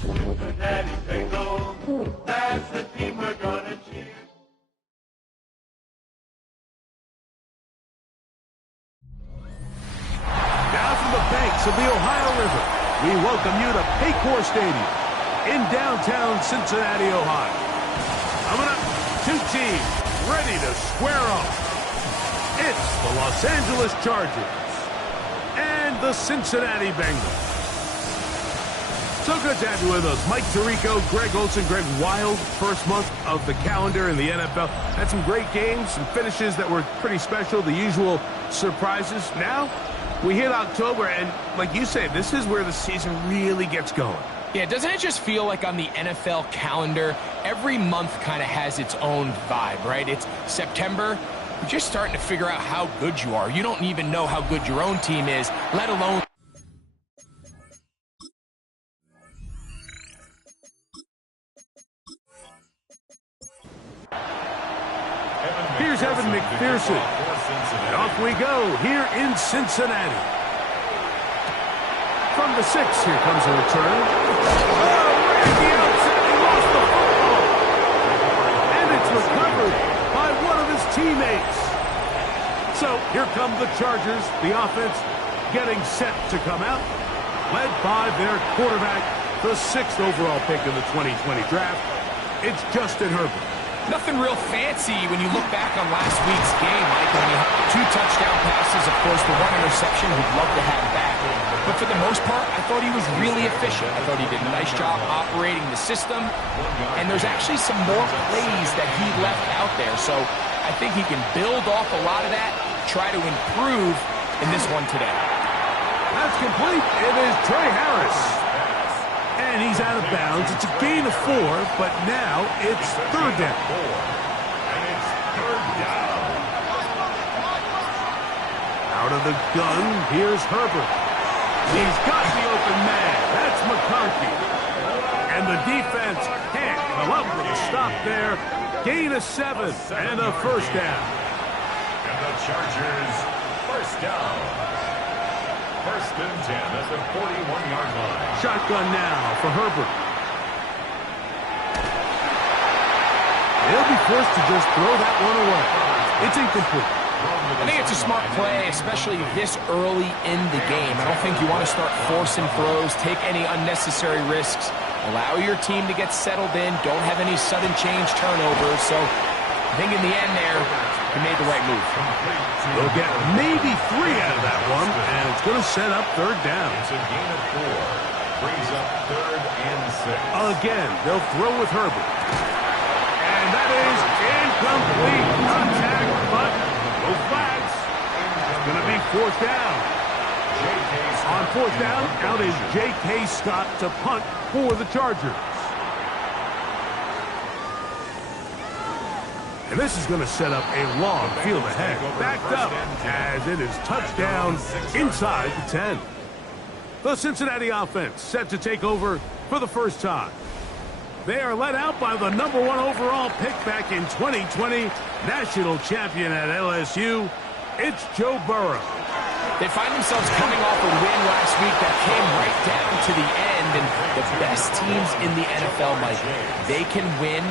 Cincinnati Bengals, that's the team we're gonna cheer. Now from the banks of the Ohio River, we welcome you to Paycor Stadium in downtown Cincinnati, Ohio. Coming up, two teams ready to square off. It's the Los Angeles Chargers and the Cincinnati Bengals. So good to have you with us. Mike Tirico, Greg Olson. Greg, wild first month of the calendar in the NFL. Had some great games, some finishes that were pretty special, the usual surprises. Now, we hit October, and like you said, this is where the season really gets going. Yeah, doesn't it just feel like on the NFL calendar, every month kind of has its own vibe, right? It's September, you're just starting to figure out how good you are. You don't even know how good your own team is, let alone... Here's Evan McPherson. And off we go here in Cincinnati. From the 6, here comes a return. Oh, right at the outset, he lost the football. And it's recovered by one of his teammates. So here come the Chargers, the offense getting set to come out, led by their quarterback, the 6th overall pick in the 2020 draft. It's Justin Herbert. Nothing real fancy when you look back on last week's game, Mike. I mean, 2 touchdown passes, of course, the 1 interception we'd love to have back. But for the most part, I thought he was really efficient. I thought he did a nice job operating the system. And there's actually some more plays that he left out there. So I think he can build off a lot of that, try to improve in this one today. That's complete. It is Trey Harris. And he's out of bounds. It's a gain of 4, but now it's 3rd down. And it's 3rd down. Out of the gun, here's Herbert. He's got the open man. That's McConkey. And the defense can't come up with a stop there. Gain of 7 and a 1st down. And the Chargers, 1st down. 1st and 10 at the 41-yard line. Shotgun now for Herbert. He'll be forced to just throw that one away. It's incomplete. I think it's a smart play, especially this early in the game. I don't think you want to start forcing throws, take any unnecessary risks, allow your team to get settled in, don't have any sudden change turnovers. So I think in the end there, he made the right move. They'll get maybe 3 out of that one, and it's going to set up 3rd down. It's a gain of 4. Brings up 3rd and 6. Again, they'll throw with Herbert. And that is incomplete. Contact, but no flags. It's going to be 4th down. On 4th down, out is J.K. Scott to punt for the Chargers. And this is going to set up a long field ahead. Backed up as it is touchdown inside the 10. The Cincinnati offense set to take over for the first time. They are led out by the #1 overall pick back in 2020, national champion at LSU. It's Joe Burrow. They find themselves coming off a win last week that came right down to the end, and the best teams in the NFL, Mike, they can win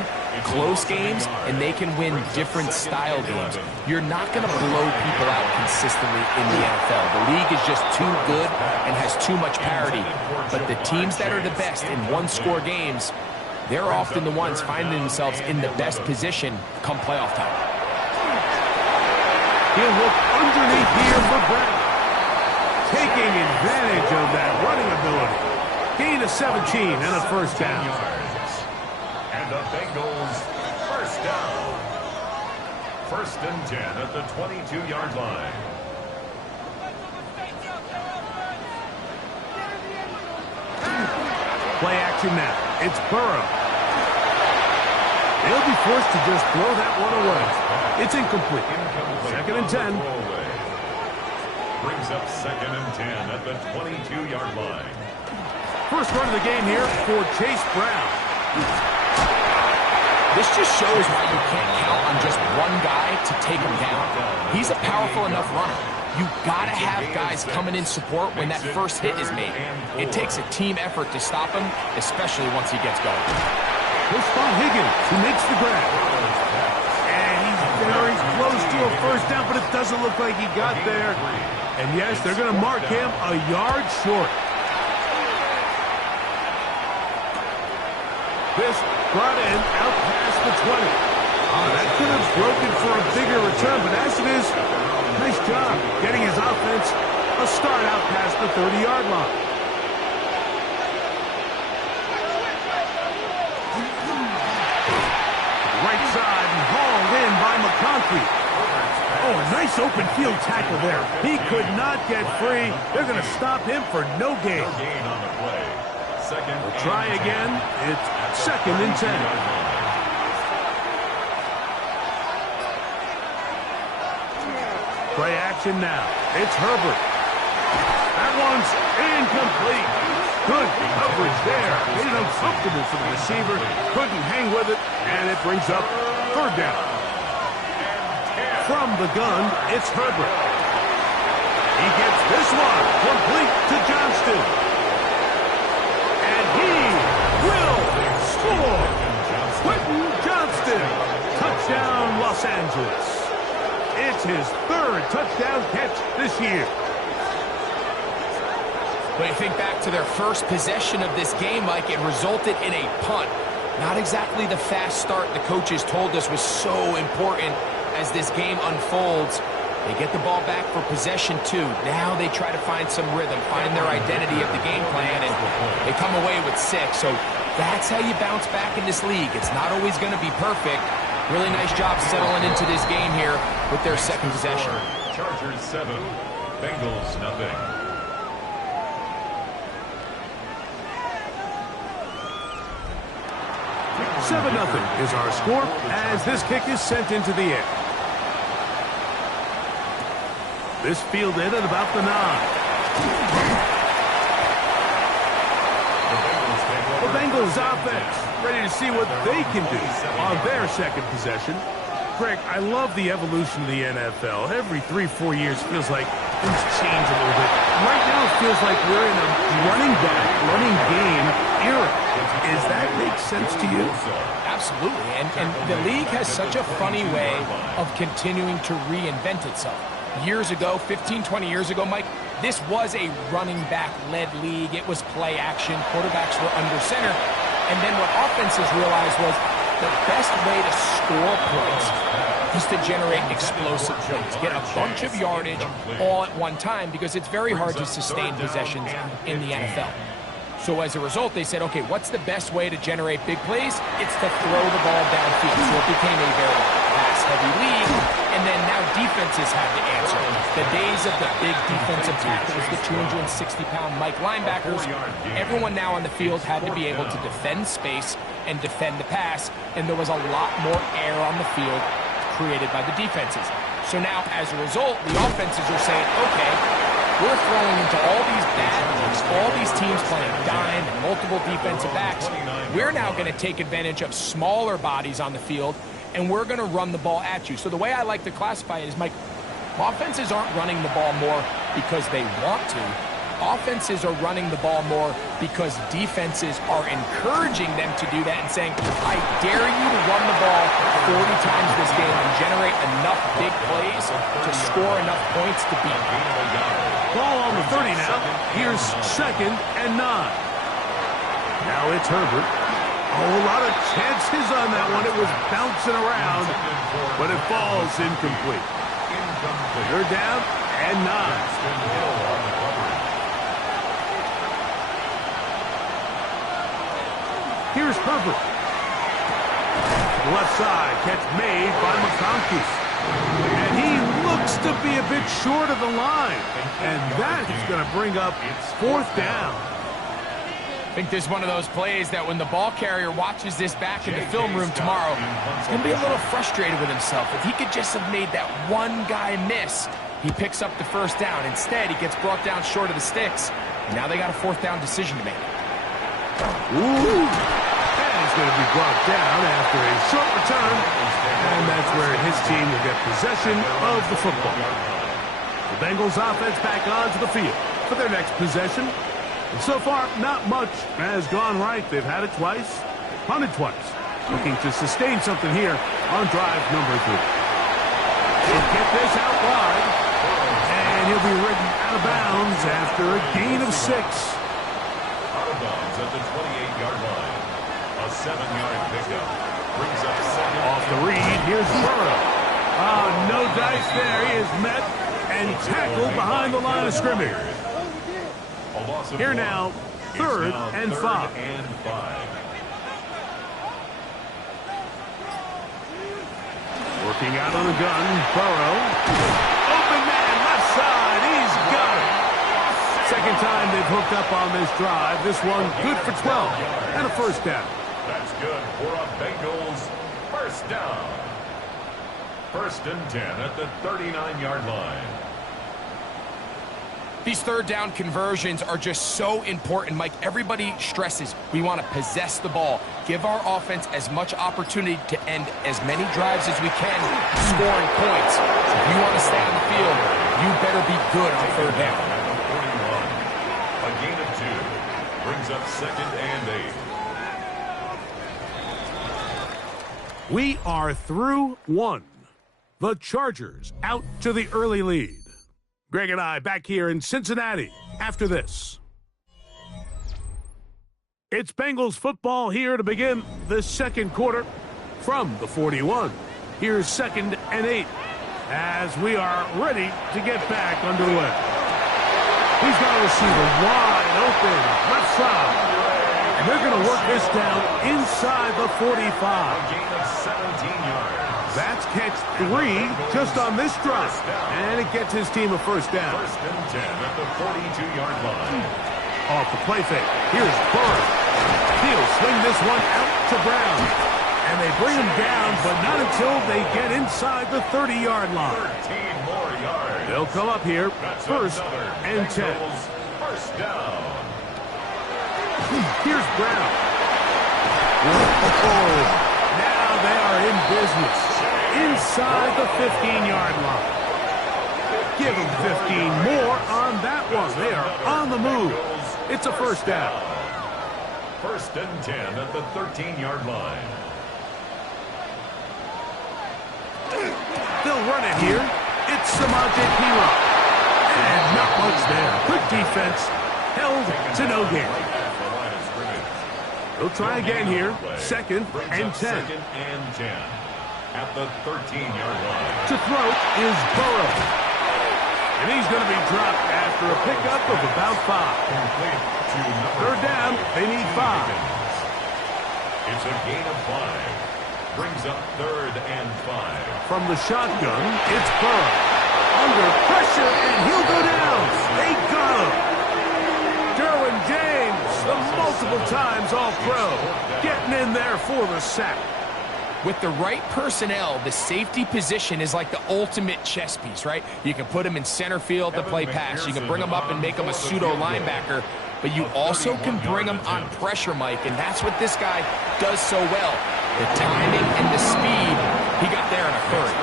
close games, and they can win different style games. You're not going to blow people out consistently in the NFL. The league is just too good and has too much parity. But the teams that are the best in one-score games, they're often the ones finding themselves in the best position come playoff time. He'll look underneath here for Brown. Taking advantage of that running ability. Gain of 17 and a 1st down. And the Bengals, 1st down. 1st and 10 at the 22-yard line. Play action now. It's Burrow. They'll be forced to just throw that one away. It's incomplete. 2nd and 10. Brings up 2nd and 10 at the 22-yard line. First run of the game here for Chase Brown. This just shows why you can't count on just one guy to take him down. He's a powerful enough runner. You gotta have guys coming in support when that first hit is made. It takes a team effort to stop him, especially once he gets going. He'll spot Higgins, who makes the grab. And he's very close to a first down, but it doesn't look like he got there. And yes, they're going to mark him a yard short. This brought in out past the 20. Oh, that could have broken for a bigger return, but as it is, nice job getting his offense a start out past the 30-yard line. Right side and hauled in by McConkey. Oh, a nice open field tackle there. He could not get free. They're going to stop him for no gain. We'll try again. It's 2nd and 10. Play action now. It's Herbert. That one's incomplete. Good coverage there. Made it uncomfortable for the receiver. Couldn't hang with it, and it brings up 3rd down. From the gun, it's Herbert. He gets this one complete to Johnston. And he will score. Quentin Johnston. Touchdown, Los Angeles. It's his 3rd touchdown catch this year. When you think back to their first possession of this game, Mike, it resulted in a punt. Not exactly the fast start the coaches told us was so important as this game unfolds. They get the ball back for possession 2. Now they try to find some rhythm, find their identity of the game plan, and they come away with 6. So that's how you bounce back in this league. It's not always going to be perfect. Really nice job settling into this game here with their 2nd possession. Chargers 7, Bengals nothing. 7-0 is our score as this kick is sent into the air. This fielded at about the 9. The Bengals offense ready to see what they can do on their 2nd possession. Greg, I love the evolution of the NFL. Every 3-4 years feels like things change a little bit. Right now it feels like we're in a running back, running game era. Does that make sense to you? Absolutely, and the league has such a funny way of continuing to reinvent itself. Years ago, 15, 20 years ago, Mike, this was a running back-led league. It was play action. Quarterbacks were under center. And then what offenses realized was the best way to score points is to generate explosive plays, get a bunch of yardage all at one time, because it's very hard to sustain possessions in the NFL. So as a result, they said, okay, what's the best way to generate big plays? It's to throw the ball downfield. So it became a very pass-heavy league, and then now defenses have to answer. The days of the big defensive tackles, the 260-pound Mike linebackers, everyone now on the field had to be able to defend space and defend the pass, and there was a lot more air on the field created by the defenses. So now, as a result, the offenses are saying, okay, we're throwing into all these bad looks, all these teams playing dime and multiple defensive backs. We're now going to take advantage of smaller bodies on the field, and we're going to run the ball at you. So the way I like to classify it is, Mike, offenses aren't running the ball more because they want to. Offenses are running the ball more because defenses are encouraging them to do that and saying, I dare you to run the ball 40 times this game and generate enough big plays to score enough points to beat you. Ball on the 30 now. Here's 2nd and 9. Now it's Herbert. Oh, a lot of chances on that one. It was bouncing around, but it falls incomplete. They're down and 9. Here's Herbert. Left side, catch made by McConkey. And he looks to be a bit short of the line. And that is going to bring up 4th down. I think this is one of those plays that when the ball carrier watches this back in the film room tomorrow, he's going to be a little frustrated with himself. If he could just have made that one guy miss, he picks up the 1st down. Instead, he gets brought down short of the sticks. And now they got a 4th down decision to make. Ooh. And he's going to be brought down after a short return. And that's where his team will get possession of the football. The Bengals offense back onto the field for their next possession. And so far, not much has gone right. They've had it twice, punted twice. Looking to sustain something here on drive number 3. He'll get this out wide, and he'll be ridden out of bounds after a gain of 6. Out of bounds at the 28-yard line. A 7-yard pickup. Brings up second. Off the read, here's Burrow. No dice there. He is met and tackled behind the line of scrimmage. Here now, third and 5. Working out on the gun, Burrow. Open man, left side, he's got it. Second time they've hooked up on this drive. This one good for 12 and a first down. That's good for a Bengals first down. First and 10 at the 39-yard line. These third down conversions are just so important, Mike. Everybody stresses we want to possess the ball, give our offense as much opportunity to end as many drives as we can, scoring points. If you want to stay on the field, you better be good on third down. A gain of 2 brings up second and 8. We are through 1. The Chargers out to the early lead. Greg and I back here in Cincinnati after this. It's Bengals football here to begin the second quarter from the 41. Here's second and 8 as we are ready to get back underway. He's got a receiver wide open left side. And they're going to work this down inside the 45. A gain of 17 yards. That's catch 3 just on this drive. And it gets his team a first down. First and 10 at the 42-yard line. Off the play fake. Here's Burrow. He'll swing this one out to Brown. And they bring him down, but not until they get inside the 30-yard line. 13 more yards. They'll come up here first and 10. First down. Here's Brown. Oh, now they are in business. Inside the 15-yard line. Give them 15 more on that one. They are on the move. It's a first down. First and 10 at the 13-yard line. They'll run it here. It's Samante Piro. And not much there. Good defense. Held to no gain. They'll try again here. Second and 10. Second and 10 at the 13-yard line. To throw is Burrow. And he's going to be dropped after a pickup of about 5. Third down, they need 5. It's a gain of 5. Brings up third and 5. From the shotgun, it's Burrow. Under pressure, and he'll go down. They got him. Derwin James, the multiple times All-Pro, getting in there for the sack. With the right personnel, the safety position is like the ultimate chess piece, right? You can put him in center field to play pass. You can bring him up and make him a pseudo linebacker, but you also can bring him on pressure, Mike, and that's what this guy does so well. The timing and the speed, he got there in a hurry.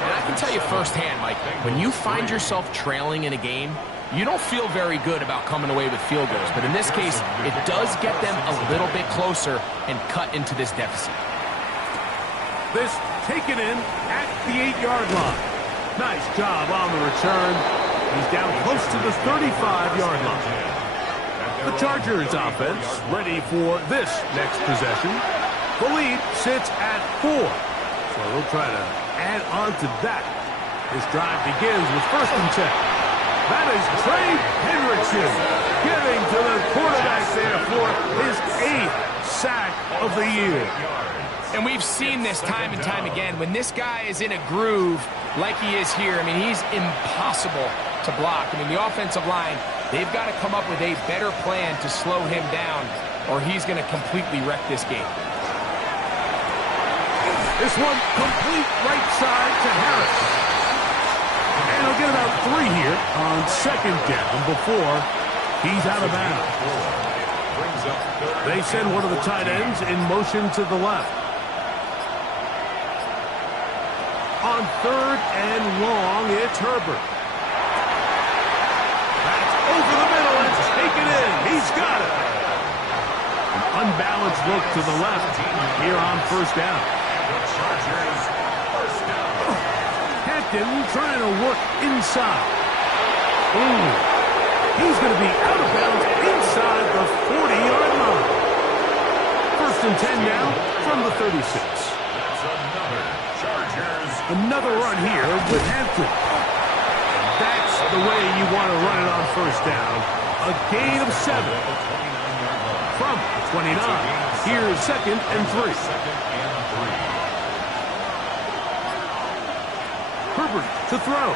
And I can tell you firsthand, Mike, when you find yourself trailing in a game, you don't feel very good about coming away with field goals, but in this case, it does get them a little bit closer and cut into this deficit. This taken in at the 8-yard line. Nice job on the return. He's down close to the 35-yard line. The Chargers offense ready for this next possession. The lead sits at 4. So they'll try to add on to that. This drive begins with first and 10. That is Trey Hendrickson getting to the quarterback there for his 8th sack of the year. And we've seen this time and time again. When this guy is in a groove like he is here, I mean, he's impossible to block. I mean, the offensive line, they've got to come up with a better plan to slow him down, or he's going to completely wreck this game. This one complete right side to Harris. And he'll get about 3 here on second down before he's out of bounds. They send one of the tight ends in motion to the left. On third and long, it's Herbert. over the middle and take it in. He's got it. An unbalanced look to the left here on first down. Chargers, first down. Hampton trying to work inside. Ooh. He's going to be out of bounds inside the 40-yard line. First and 10 now from the 36. That's another Chargers. Another run here with Hampton. That's the way you want to run it on first down. A gain of 7. From the 29. Here's second and 3. Herbert to throw.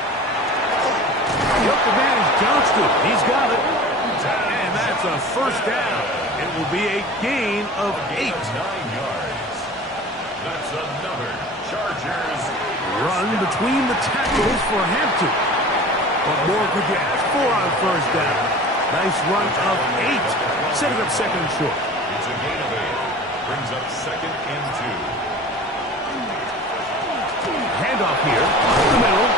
Yep, the man is Johnston. He's got it. And that's a first down. It will be a gain of 8. 9 yards. That's another Chargers. Run between the tackles for Hampton. What more could you ask for on first down? Nice run of 8. Setting up second and short. It's a gain of 8. Brings up second and 2. Handoff here. In the middle.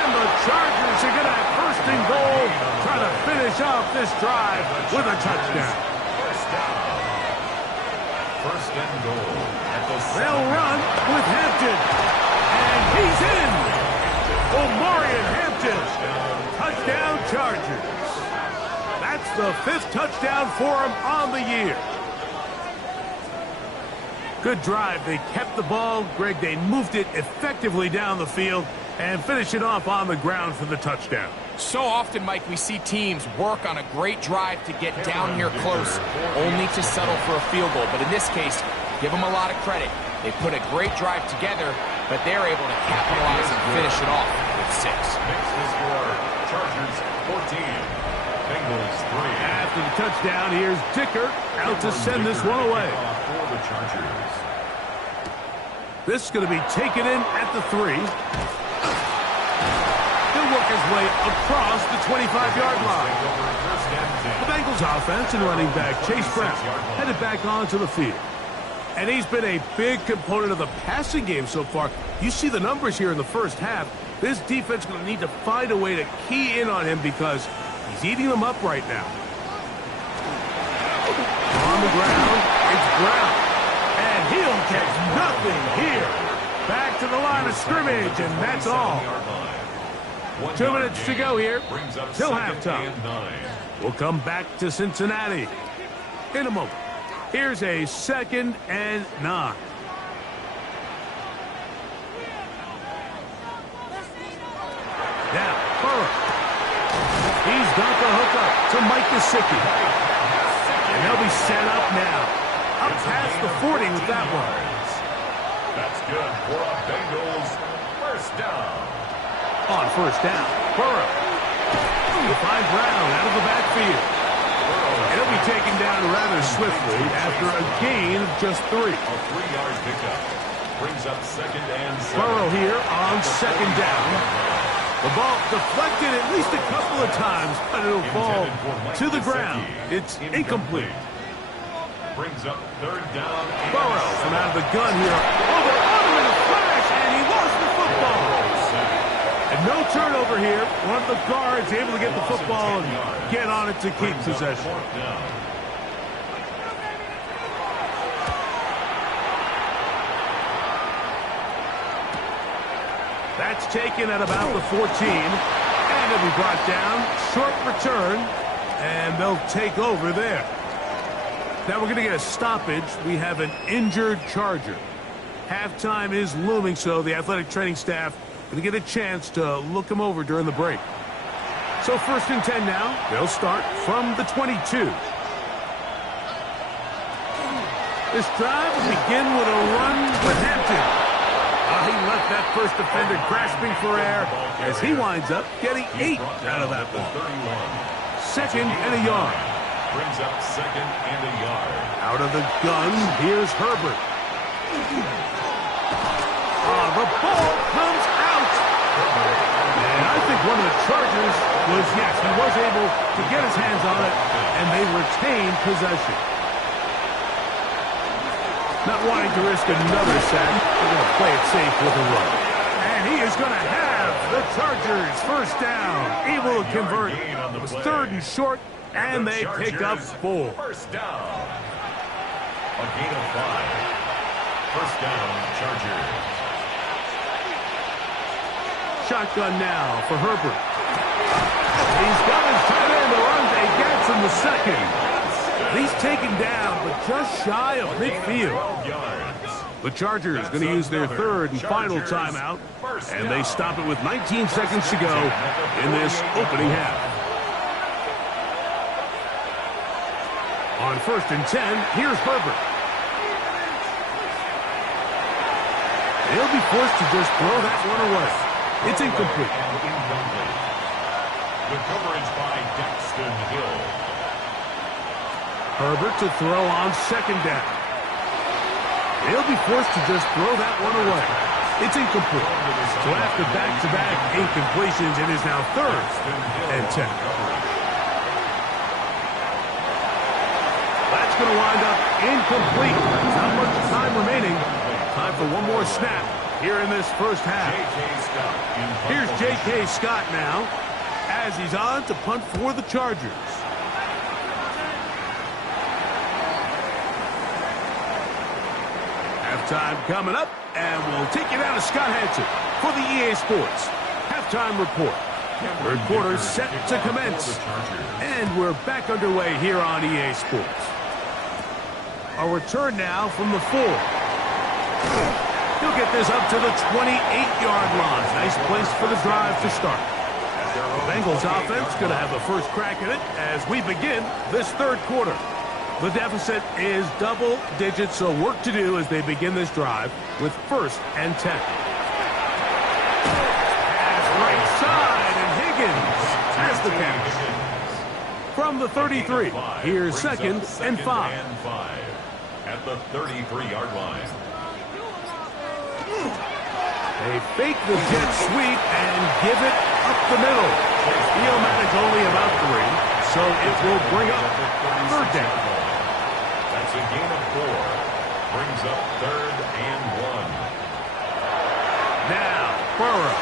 And the Chargers are going to have first and goal. Trying to finish off this drive with a touchdown. First down. First and goal. They'll run with Hampton. And he's in. Omarion Hampton. Touchdown Chargers. That's the 5th touchdown for him on the year. Good drive. They kept the ball. Greg, they moved it effectively down the field and finish it off on the ground for the touchdown. So often, Mike, we see teams work on a great drive to get down here close, only to settle for a field goal. But in this case, give them a lot of credit. They put a great drive together, but they're able to capitalize and finish it off with 6. Makes the score Chargers 14. Bengals 3. After the touchdown, here's Dicker out to send this one away. For the Chargers. This is going to be taken in at the 3. He'll work his way across the 25-yard line. The Bengals offense and running back Chase Brown headed back onto the field. And he's been a big component of the passing game so far. You see the numbers here in the first half. This defense is going to need to find a way to key in on him because he's eating them up right now. On the ground, it's Brown. And he'll catch nothing here. Back to the line of scrimmage, and that's all. 2 minutes to go here till halftime. We'll come back to Cincinnati in a moment. Here's a 2nd and 9. Now, Burrow. He's got the hookup to Mike Gesicki. And they'll be set up now. Up past the 40 with that one. That's good for a Bengals first down. On first down, Burrow. To find Brown out of the backfield. And he'll be taken down rather swiftly after a gain of just 3. A 3-yard pickup. Brings up second and 7. Burrow here on second down. The ball deflected at least a couple of times, but it'll fall to the ground. It's incomplete. Brings up third down. Burrow from out of the gun here. Oh, they're on him in a flash, and he lost the football. And no turnover here. One of the guards able to get the football and get on it to keep possession. That's taken at about the 14. And it'll be brought down. Short return. And they'll take over there. Now we're going to get a stoppage. We have an injured Charger. Halftime is looming, so the athletic training staff going to get a chance to look him over during the break. So first and 10 now. They'll start from the 22. This drive will begin with a run with Hampton. He left that first defender grasping for air as he winds up getting 8 out of that ball. 2nd and a yard. Brings up 2nd and a yard. Out of the gun, here's Herbert. The ball comes out. And I think one of the Chargers was, yes, he was able to get his hands on it, and they retained possession. Not wanting to risk another sack, they're going to play it safe with a run. And he is going to have The Chargers first down, able to convert. It was 3rd and short, and they pick up 4. First down. A gain of 5. First down, Chargers. Shotgun now for Herbert. He's got his tight end, Orlando Gets in the second. He's taken down, but just shy of midfield. The Chargers going to use their 3rd and final timeout, and they stop it with 19 seconds to go in this opening half. On 1st and 10, here's Herbert. He'll be forced to just throw that one away. It's incomplete. The coverage by Daxton Hill. Herbert to throw on 2nd down. He'll be forced to just throw that one away. It's incomplete. So after back-to-back incompletions, it is now 3rd and 10. That's going to wind up incomplete. Not much time remaining. Time for one more snap here in this first half. Here's J.K. Scott now as he's on to punt for the Chargers. Halftime coming up, and we'll take you down to Scott Hanson for the EA Sports Halftime Report. 3rd quarter set to commence, and we're back underway here on EA Sports. A return now from the 4. He'll get this up to the 28-yard line. Nice place for the drive to start. The Bengals offense going to have the first crack at it as we begin this 3rd quarter. The deficit is double digits, so work to do as they begin this drive with 1st and 10. Pass right side, and Higgins has the catch. From the 33, here's 2nd and 5. At the 33-yard line. They fake the jet sweep and give it up the middle. Field manage only about 3, so it will bring up 3rd down. That's a gain of 4. Brings up 3rd and 1. Now, Burrow.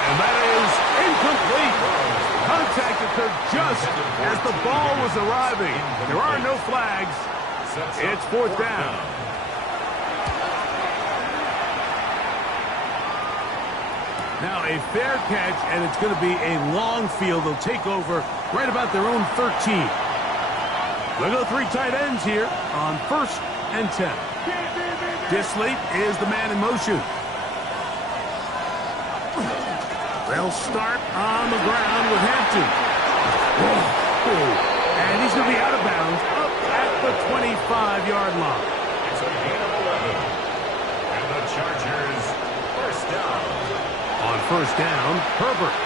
And that is incomplete. Contact occurred just as the ball was arriving. There are no flags. It's 4th down. Now a fair catch, and it's going to be a long field. They'll take over right about their own 13. They'll go 3 tight ends here on 1st and 10. Disley is the man in motion. They'll start on the ground with Hampton. And he's going to be out of bounds up at the 25-yard line. It's a gain of 11. And the Chargers first down. On 1st down, Herbert.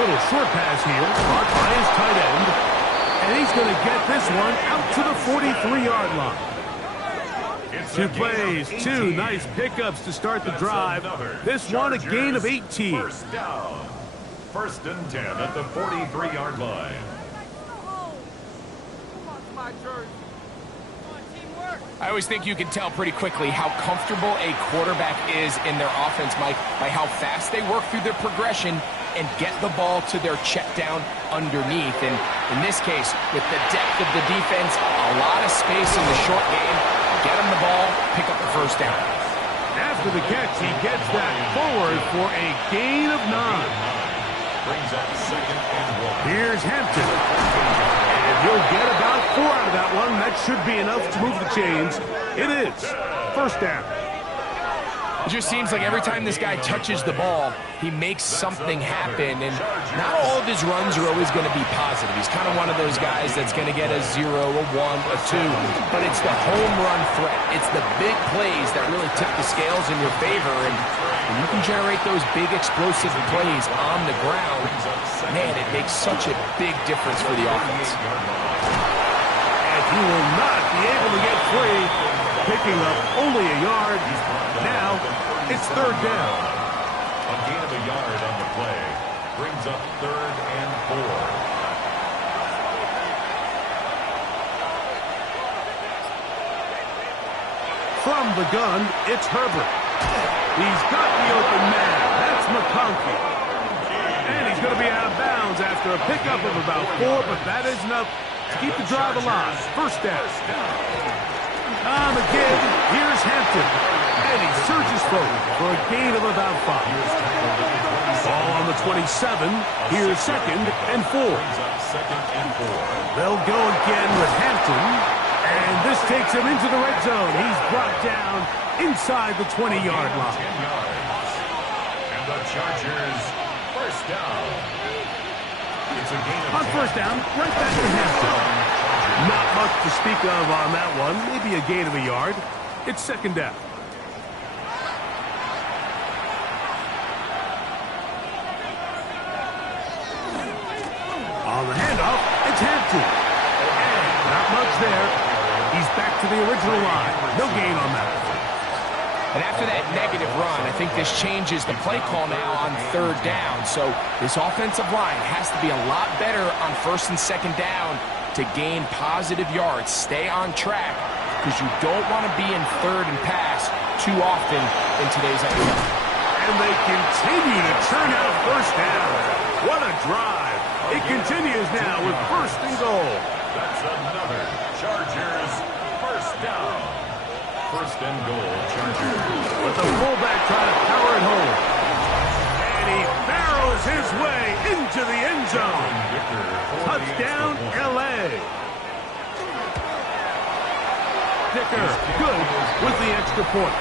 Little short pass here, caught by his tight end. And he's going to get this one out to the 43-yard line. 2 plays, 2 nice pickups to start the drive. This one a gain of 18. First down. 1st and 10 at the 43-yard line. I always think you can tell pretty quickly how comfortable a quarterback is in their offense, Mike, by how fast they work through their progression and get the ball to their check down underneath. And in this case, with the depth of the defense, a lot of space in the short game, get him the ball, pick up the first down. After the catch, he gets that forward for a gain of 9. Brings up 2nd and 1. Here's Hampton. And he'll get about 4 out of that one. That should be enough to move the chains. It is 1st down. It just seems like every time this guy touches the ball, he makes something happen, and not all of his runs are always going to be positive. He's kind of one of those guys that's going to get a 0, a 1, a 2, but it's the home run threat. It's the big plays that really tip the scales in your favor, and when you can generate those big explosive plays on the ground, man, it makes such a big difference for the offense. And he will not be able to get free, picking up only a yard. Now, it's 3rd down. A gain of a yard on the play. Brings up 3rd and 4. From the gun, it's Herbert. He's got the open man. That's McConkey. And he's going to be out of bounds after a pickup of about 4, but that is enough to keep the drive alive. First down. Again, here's Hampton. And he surges forward for a gain of about 5. Ball on the 27. Here's 2nd and 4. They'll go again with Hampton. And this takes him into the red zone. He's brought down inside the 20-yard line. And the Chargers, first down. It's a gain of on first down, right back to Hampton. Not much to speak of on that one. Maybe a gain of a yard. It's 2nd down. On the handoff, it's Hampton. And not much there. He's back to the original line. No gain on that. And after that negative run, I think this changes the play call now on 3rd down. So this offensive line has to be a lot better on 1st and 2nd down to gain positive yards. Stay on track because you don't want to be in 3rd and pass too often in today's NFL. And they continue to turn out 1st down. What a drive. It continues now with 1st and goal. That's another Chargers first down. 1st and goal, Chargers. With the fullback trying to power it home. And he barrels his way into the end zone. Touchdown, L.A. Dicker, good with the extra point.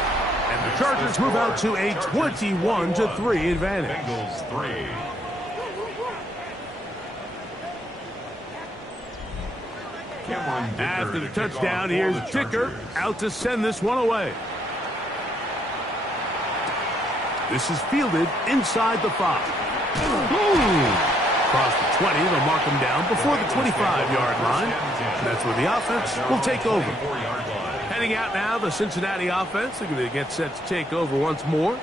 And the Chargers move out to a 21-3 advantage. Bengals 3. After the touchdown, here's Dicker out to send this one away. This is fielded inside the 5. Across the 20, they'll mark him down before the 25-yard line. And that's where the offense will take over. Heading out now, the Cincinnati offense. They're going to get set to take over once more.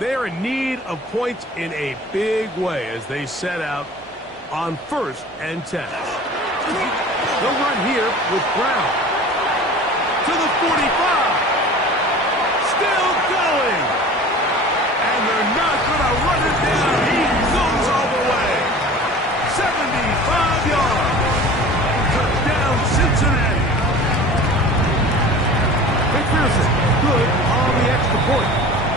They're in need of points in a big way as they set out on 1st and 10. They'll run here with Brown. To the 45. Still going. And they're not going to run it down. He goes all the way. 75 yards. Touchdown, Cincinnati. McPherson, good on the extra point.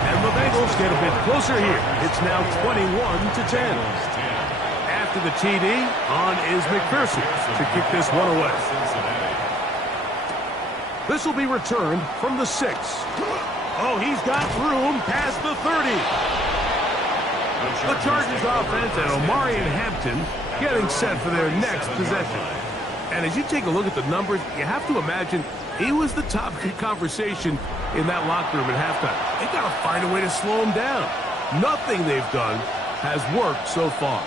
And the Bengals get a bit closer here. It's now 21-10. After the TD, on is McPherson to kick this one away. This will be returned from the 6. Oh, he's got room past the 30. The Chargers offense and Omari and Hampton getting set for their next possession. And as you take a look at the numbers, you have to imagine he was the topic of conversation in that locker room at halftime. They got to find a way to slow him down. Nothing they've done has worked so far.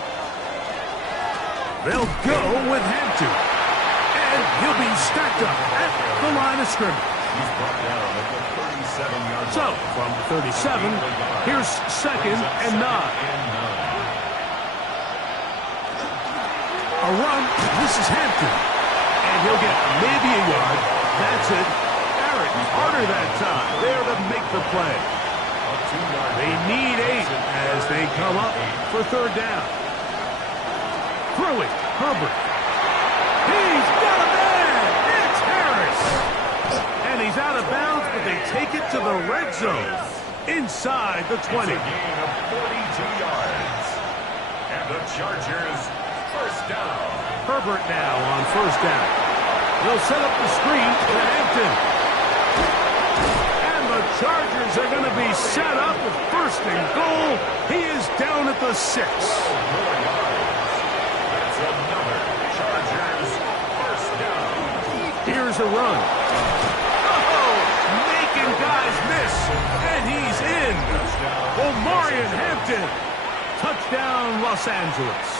They'll go with Hampton. And he'll be stacked up at the line of scrimmage. He's brought down at the 37-yard line. So, from the 37, here's 2nd and 9. A run. This is Hampton. And he'll get maybe a yard. That's it. Barrett, harder that time. There to make the play. They need 8 as they come up for 3rd down. Throwing, Herbert. He's got a man! It's Harris! And he's out of bounds, but they take it to the red zone. Inside the 20. It's a gain of 42 yards. And the Chargers, first down. Herbert now on 1st down. They'll set up the screen to Hampton. And the Chargers are going to be set up with 1st and goal. He is down at the 6. Here's a run. Oh, making guys miss. And he's in. Omari and Hampton. Touchdown, Los Angeles.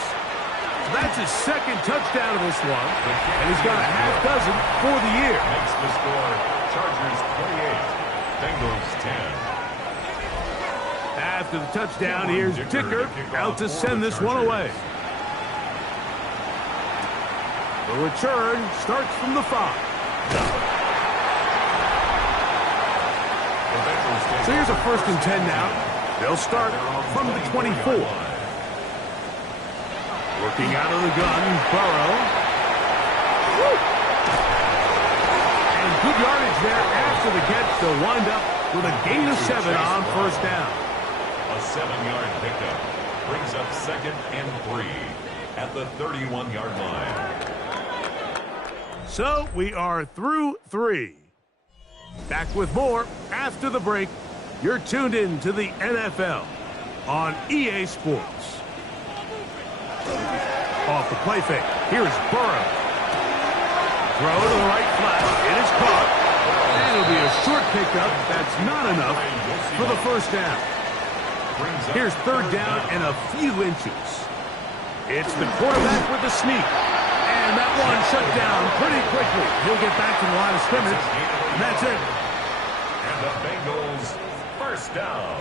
So that's his 2nd touchdown of this one. And he's got a half dozen for the year. Makes the score Chargers 28, Bengals 10. After the touchdown, here's Dicker out to send this one away. The return starts from the 5. So here's a 1st and 10 now They'll start from the 24. Working out of the gun, Burrow. And good yardage there after the catch. They'll wind up with a gain of 7 on first down. A 7-yard pickup brings up 2nd and 3 at the 31-yard line. So we are through 3. Back with more after the break. You're tuned in to the NFL on EA Sports. Off the play fake. Here's Burrow. Throw to the right flat. It is caught. And it'll be a short pickup. That's not enough for the first down. Here's third down and a few inches. It's the quarterback with the sneak. And that one shut down pretty quickly. He'll get back to the line of scrimmage. And that's it. And the Bengals first down.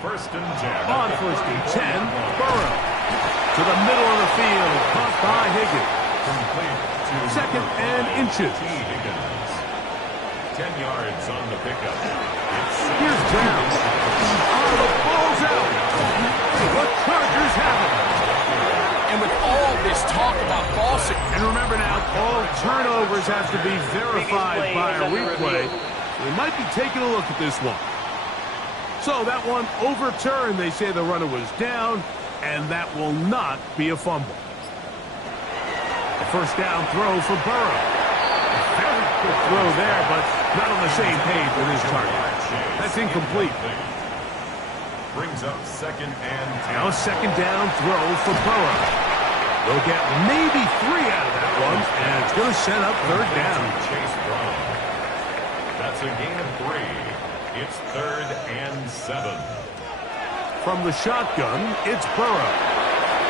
First and 10. On first and 10, Burrow. To the middle of the field. Caught by Higgins. Complete to 2nd and inches. Higgins. 10 yards on the pickup. Here's Brown. Oh, the ball's out. The Chargers have it. And with all this talk about ball security. And remember now, all turnovers have to be verified by a replay. We might be taking a look at this one. So that one overturned. They say the runner was down, and that will not be a fumble. A first down throw for Burrow. Very good throw there, but not on the same page with his target. That's incomplete. Brings up 2nd and 10. Now a second down throw for Burrow. They'll get maybe 3 out of that one, and it's going to set up third down. Chase Brown. That's a gain of 3. It's 3rd and 7. From the shotgun, it's Burrow.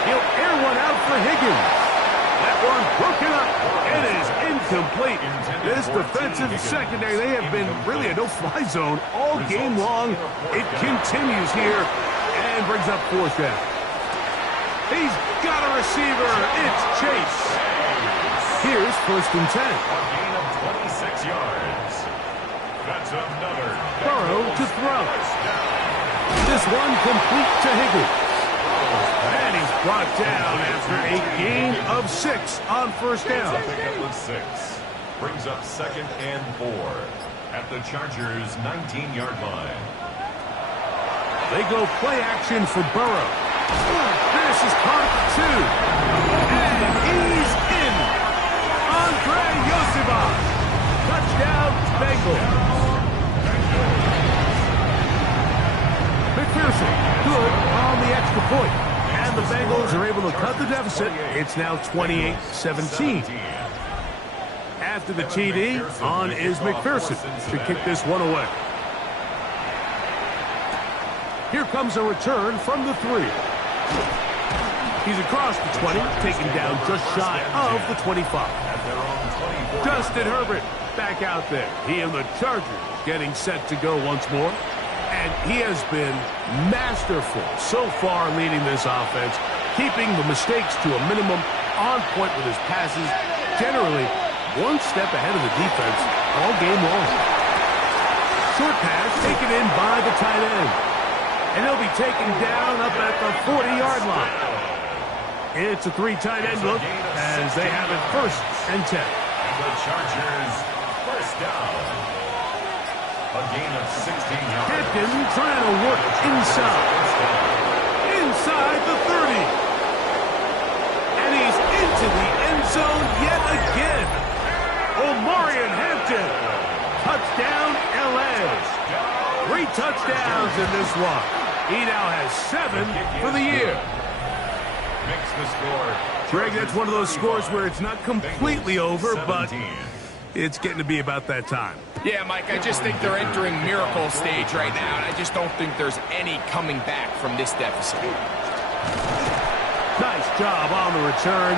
He'll air one out for Higgins. That one broken up. It is incomplete. This defensive secondary, they have been really a no-fly zone all game long. It continues here and brings up fourth down. He's got a receiver. It's Chase. Here's first and 10. A gain of 26 yards. That's another. Burrow to throw. This one complete to Higgins. And he's brought down after a gain of 6 on first down. Pickup of 6. Brings up 2nd and 4 at the Chargers' 19-yard line. They go play action for Burrow. This is caught at 2. And he's in. Andre Yosibach. Touchdown, Bengals. McPherson, good on the extra point. And the Bengals are able to cut the deficit. It's now 28-17. After the TD, on is McPherson to kick this one away. Here comes a return from the 3. He's across the 20, taken down just shy of the 25. Justin Herbert back out there. He and the Chargers getting set to go once more. And he has been masterful so far leading this offense, keeping the mistakes to a minimum, on point with his passes, generally one step ahead of the defense all game long. Short pass taken in by the tight end. And he'll be taken down up at the 40-yard line. It's a 3 tight end look as they have it first and 10. And the Chargers first down. A gain of 16 yards. Hampton trying to work inside. Inside the 30. And he's into the end zone yet again. Omarion Hampton. Touchdown, LA. 3 touchdowns in this one. He now has 7 for the year. Makes the score. Greg, that's one of those scores where it's not completely over, but it's getting to be about that time. Yeah, Mike, I just think they're entering miracle stage right now, and I just don't think there's any coming back from this deficit. Nice job on the return.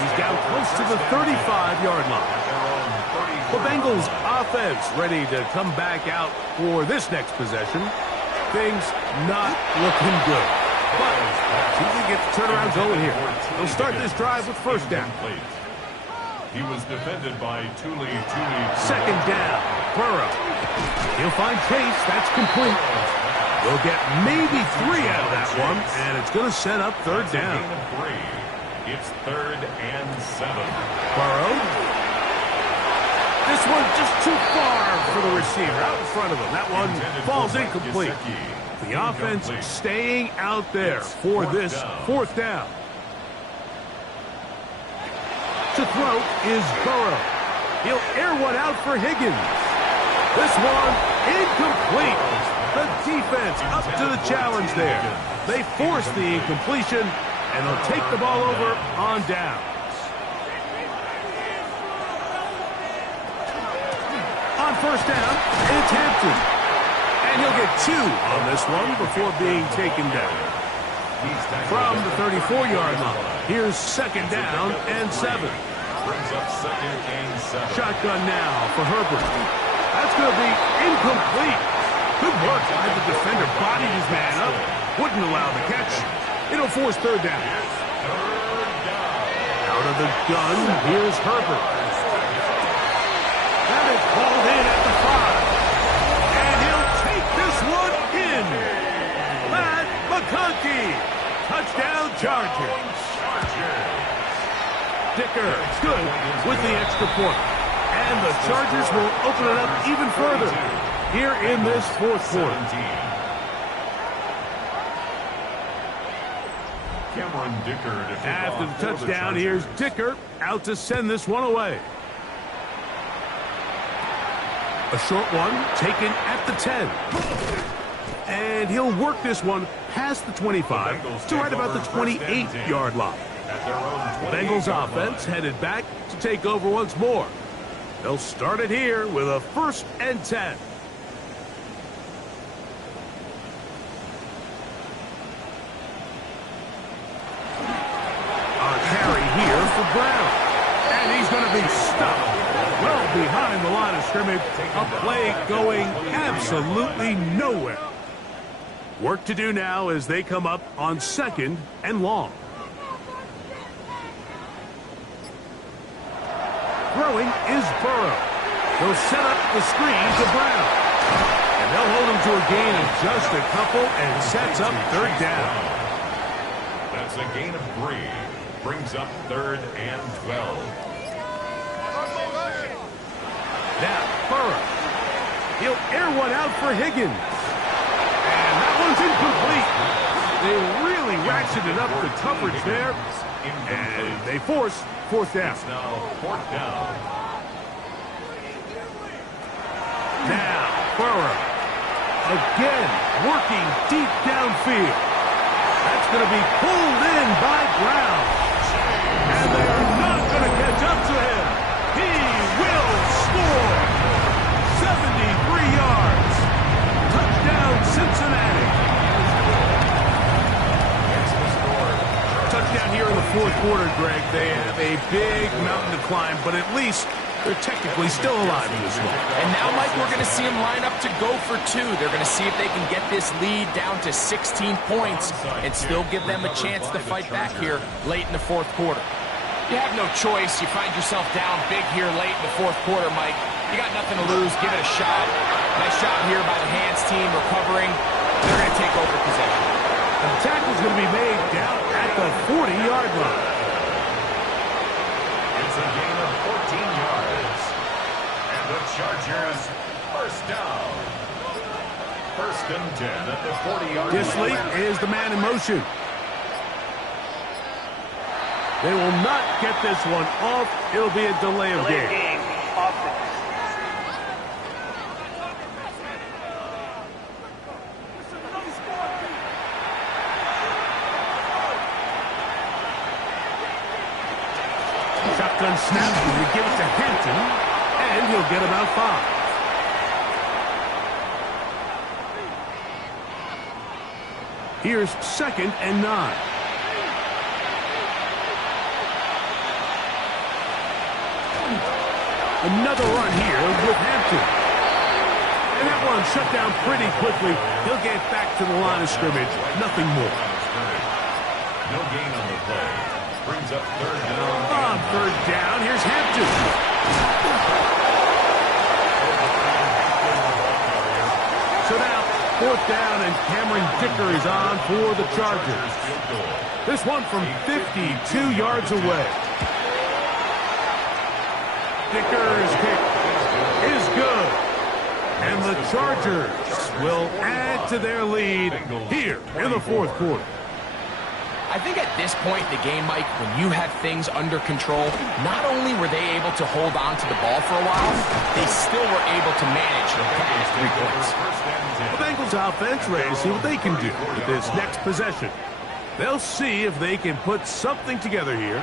He's down close to the 35-yard line. The Bengals offense ready to come back out for this next possession. Things not looking good. But see if we get the turnaround going here. They'll start this drive with first down. He was defended by Tuli. Second down, Burrow. He'll find Chase. That's complete. We'll get maybe 3 out of that one, and it's going to set up third down. Gain of 3. It's 3rd and 7. Burrow. This one just too far for the receiver out in front of him. That one falls incomplete. The offense staying out there for this 4th down. To throw is Burrow. He'll air one out for Higgins. This one incomplete. The defense up to the challenge there. They force the incompletion, and they'll take the ball over on downs. On first down, it's Hampton. And he'll get 2 on this one before being taken down. From the 34-yard line, here's 2nd down and 7. Brings up 2nd and 7. Shotgun now for Herbert. That's going to be incomplete. Good work. Had the defender bodied his man up. Wouldn't allow the catch. It'll force 3rd down. Out of the gun, here's Herbert. That is called in at the 5. And he'll take this one in. Matt McConkey. Touchdown Chargers. Dicker good with the extra point. And the Chargers will open it up even further here in this 4th quarter. After the touchdown, here's Dicker out to send this one away. A short one taken at the 10. And he'll work this one past the 25 to right about the 28-yard line. The Bengals offense headed back to take over once more. They'll start it here with a 1st and 10. A carry here for Brown. And he's going to be stuck well behind the line of scrimmage. A play going absolutely nowhere. Work to do now as they come up on 2nd and long. Throwing is Burrow. They'll set up the screen to Brown. And they'll hold him to a gain of just a couple and sets up 3rd down. That's a gain of 3. Brings up 3rd and 12. Now, Burrow. He'll air one out for Higgins. And that one's incomplete. They really ratcheted up the coverage there. And they force 4th down. It's now 4th down. Now, Burrow. Again, working deep downfield. That's going to be pulled in by Brown. And they are not going to catch up to him. He will score. 73 yards. Touchdown, Cincinnati. Touchdown here in the 4th quarter, Greg. They have a big mountain to climb, but at least they're technically still alive in this one. And now, Mike, we're going to see them line up to go for 2. They're going to see if they can get this lead down to 16 points and still give them a chance to fight back here late in the 4th quarter. You have no choice. You find yourself down big here late in the 4th quarter, Mike. You got nothing to lose. Give it a shot. Nice job here by the hands team recovering. They're going to take over possession. The tackle's going to be made down at the 40-yard line. It's a gain of 14 yards. And the Chargers 1st down. 1st and 10 at the 40-yard line. Disley is the man in motion. They will not get this one off. It'll be a delay of game. Shotgun snap. We give it to Hampton, and he'll get about 5. Here's 2nd and 9. Another run here with Hampton. And that one shut down pretty quickly. He'll get back to the line of scrimmage. Nothing more. No gain on the play. Brings up 3rd down. On 3rd down, here's Hampton. So now 4th down, and Cameron Dicker is on for the Chargers. This one from 52 yards away. Dicker's kick is good. And the Chargers will add to their lead here in the 4th quarter. I think at this point in the game, Mike, when you have things under control, not only were they able to hold on to the ball for a while, they still were able to manage to add 3 points. The Bengals offense ready to see what they can do with this next possession. They'll see if they can put something together here,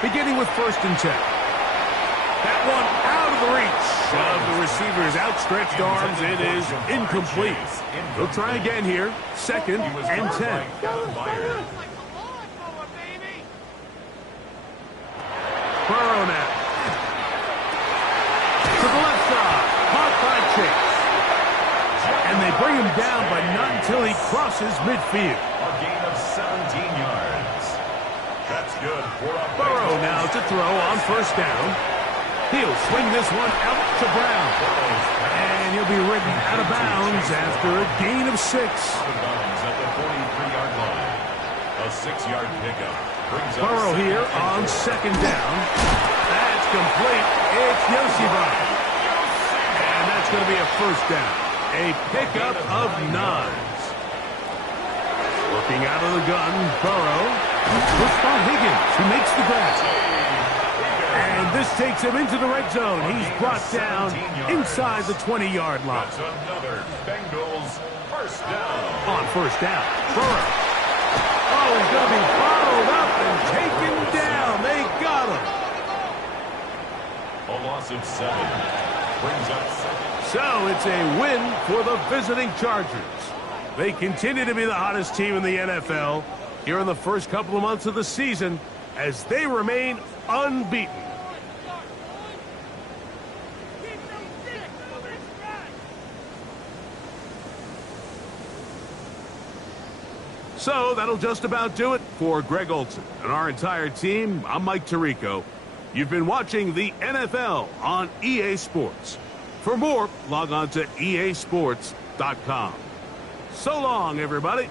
beginning with 1st and 10. That one out of the reach of the receiver's outstretched arms. It is incomplete. They'll try again here, 2nd and 10. Burrow now. To the left side. Caught by Chase. And they bring him down, but not until he crosses midfield. A gain of 17 yards. That's good for a Burrow now to throw on 1st down. He'll swing this one out to Brown. And he'll be ridden out of bounds after a gain of 6. Out of bounds at the 43-yard line. A 6-yard pickup. Burrow here on 2nd down. That's complete. It's Yoshiba. And that's going to be a 1st down. A pickup of 9s. Working out of the gun, Burrow. Pushed by Higgins, who makes the grab. And this takes him into the red zone. He's brought down inside the 20-yard line. That's another Bengals 1st down. On 1st down, Burrow. Oh, he's going to be followed up and taken down. They got him. A loss of 7. Brings up 2nd. So it's a win for the visiting Chargers. They continue to be the hottest team in the NFL here in the first couple of months of the season as they remain unbeaten. So that'll just about do it for Greg Olson and our entire team. I'm Mike Tirico. You've been watching the NFL on EA Sports. For more, log on to easports.com. So long, everybody.